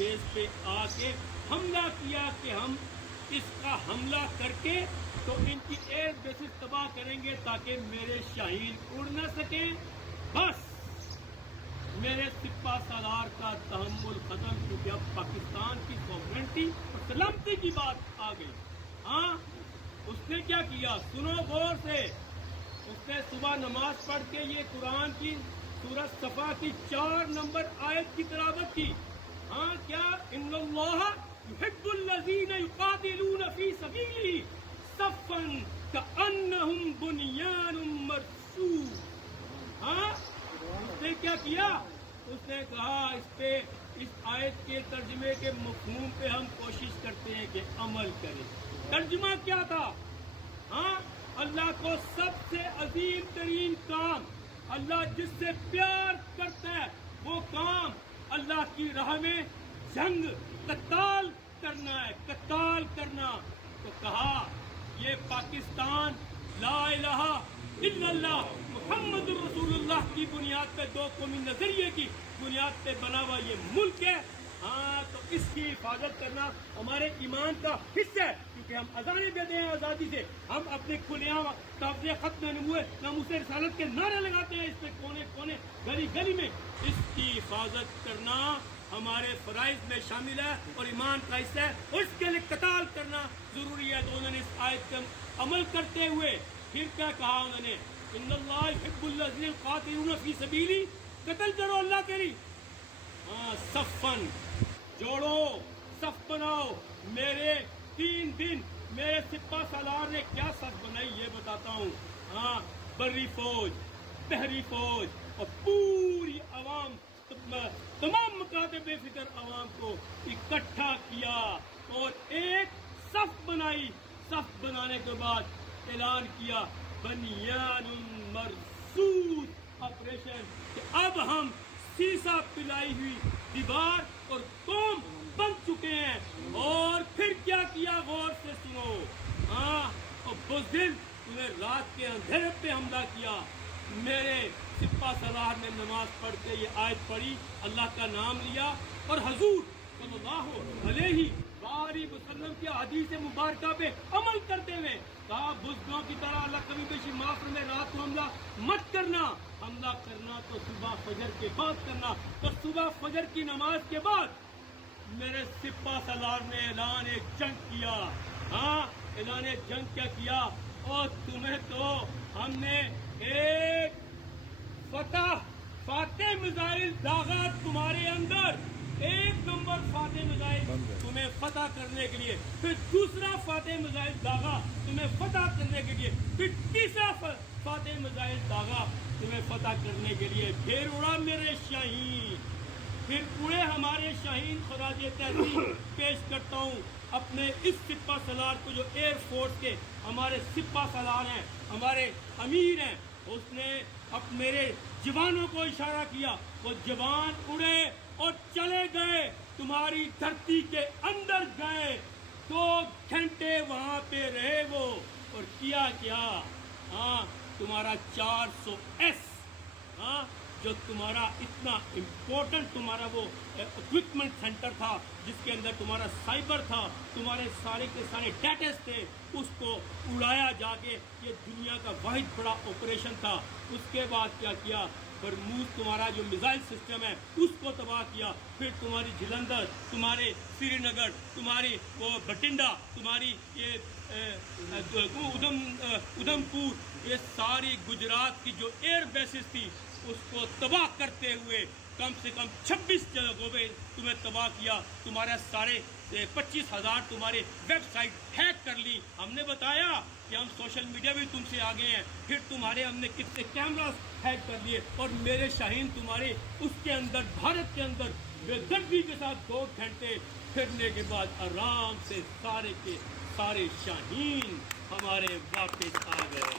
بیس پہ آ کے حملہ کیا کہ ہم اس کا حملہ کر کے تو ان کی ایئر بیسز تباہ کریں گے تاکہ میرے شاہین اڑ نہ سکیں. بس میرے سپہ سالار کا تحمل ختم، کیونکہ اب پاکستان کی سوورنٹی اور سلامتی کی بات آ گئی. ہاں اس نے کیا کیا، سنو غور سے. اس نے صبح نماز پڑھ کے یہ قرآن کی سورۃ صفا کی 4 نمبر آیت کی تلاوت کی. ہاں کیا، ان اللہ یحب الذین یقاتلون فی سبیلہ صفا کأنہم بنیان مرصوص. ہاں اس نے کیا کیا، اس نے کہا اس آیت کے ترجمے کے مفہوم پہ ہم کوشش کرتے ہیں کہ عمل کریں. ترجمہ کیا تھا؟ ہاں اللہ کو سب سے عظیم ترین کام، اللہ جس سے پیار کرتا ہے وہ کام اللہ کی راہ میں جنگ قتال کرنا ہے، قتال کرنا. تو کہا یہ پاکستان لا الہ الا اللہ محمد رسول اللہ کی بنیاد پہ، 2 قومی نظریے کی بنیاد پہ بنا ہوا یہ ملک ہے. ہاں تو اس کی حفاظت کرنا ہمارے ایمان کا حصہ ہے، کیونکہ ہم اذانیں دیتے ہیں آزادی سے، ہم اپنے کھلے عام تابع ختم ناموس رسالت کے نعرے لگاتے ہیں اس پہ کونے کونے گلی گلی میں. اس کی حفاظت کرنا ہمارے فرائض میں شامل ہے اور ایمان کا حصہ ہے، اور اس کے لیے قتال کرنا ضروری ہے. تو انہوں نے اس آیت پر عمل کرتے ہوئے پھر کیا کہا، انہوں نے ان اللہ یحب الذین یقاتلون فی سبیلہ، قتل کرو اللہ کے لیے. ہاں صفن جوڑو، صف بناؤ. میرے 3 دن میرے سپہ سالار نے کیا صف بنائی یہ بتاتا ہوں. ہاں بری فوج، بحری فوج اور پوری عوام، تمام مکاتب بے فکر عوام کو اکٹھا کیا اور ایک صف بنائی. صف بنانے کے بعد اعلان کیا بنیان مرصوص آپریشن، کہ اب ہم سیسا پلائی ہوئی دیوار اور قوم بن چکے ہیں. اور پھر کیا کیا غور سے سنو. ہاں اور بزدل انہیں رات کے اندھیرے پہ حملہ کیا. میرے سپہ سالار نے نماز پڑھ کے یہ آیت پڑھی، اللہ کا نام لیا اور حضور صلی اللہ علیہ وآلہ وسلم کی حدیث مبارکہ پہ عمل کرتے ہوئے کہا بزدلوں کی طرح اللہ کبھی بیشی معاف کرنے، رات کو حملہ مت کرنا. حملہ کرنا تو صبح فجر کے بعد کرنا. تو صبح فجر کی نماز کے بعد میرے سپہ سالار نے اعلان جنگ کیا. ہاں اعلان جنگ کیا کیا، اور تمہیں تو ہم نے ایک فاتح میزائل داغا تمہارے اندر، 1 نمبر فاتح میزائل تمہیں فتح کرنے کے لیے، پھر دوسرا فاتح میزائل داغا تمہیں فتح کرنے کے لیے، پھر تیسرا فاتح میزائل داغا تمہیں فتح کرنے کے لیے. پھر اڑا میرے شاہین، پھر اڑے ہمارے شاہین. خراج تحسین پیش کرتا ہوں اپنے اس سپہ سالار کو جو ایئر فورس کے ہمارے سپہ سالار ہیں، ہمارے امیر ہیں. اس نے اب میرے جوانوں کو اشارہ کیا، وہ جوان اڑے اور چلے گئے، تمہاری دھرتی کے اندر گئے. 2 گھنٹے وہاں پہ رہے وہ، اور کیا کیا. ہاں تمہارا 400S، ہاں جو تمہارا اتنا امپورٹنٹ تمہارا وہ اکوپمنٹ سینٹر تھا جس کے اندر تمہارا سائبر تھا، تمہارے سارے کے سارے ڈیٹاز تھے، اس کو اڑایا جا کے. یہ دنیا کا واحد بڑا آپریشن تھا. اس کے بعد کیا کیا، برموز تمہارا جو میزائل سسٹم ہے اس کو تباہ کیا. پھر تمہاری جلندر، تمہارے سری نگر، تمہاری وہ بٹنڈا، تمہاری یہ ادھم پور، یہ ساری گجرات کی جو ایئر بیسز تھی اس کو تباہ کرتے ہوئے کم سے کم 26 جگہوں پہ تمہیں تباہ کیا. تمہارے سارے 25,000 تمہارے ویب سائٹ ہیک کر لی. ہم نے بتایا کہ ہم سوشل میڈیا بھی تم سے آگے ہیں. پھر تمہارے ہم نے کتنے کیمراز ہیک کر لیے، اور میرے شاہین تمہارے اس کے اندر بھارت کے اندر بے دردی کے ساتھ 2 گھنٹے پھرنے کے بعد آرام سے سارے کے سارے شاہین ہمارے واپس آ گئے.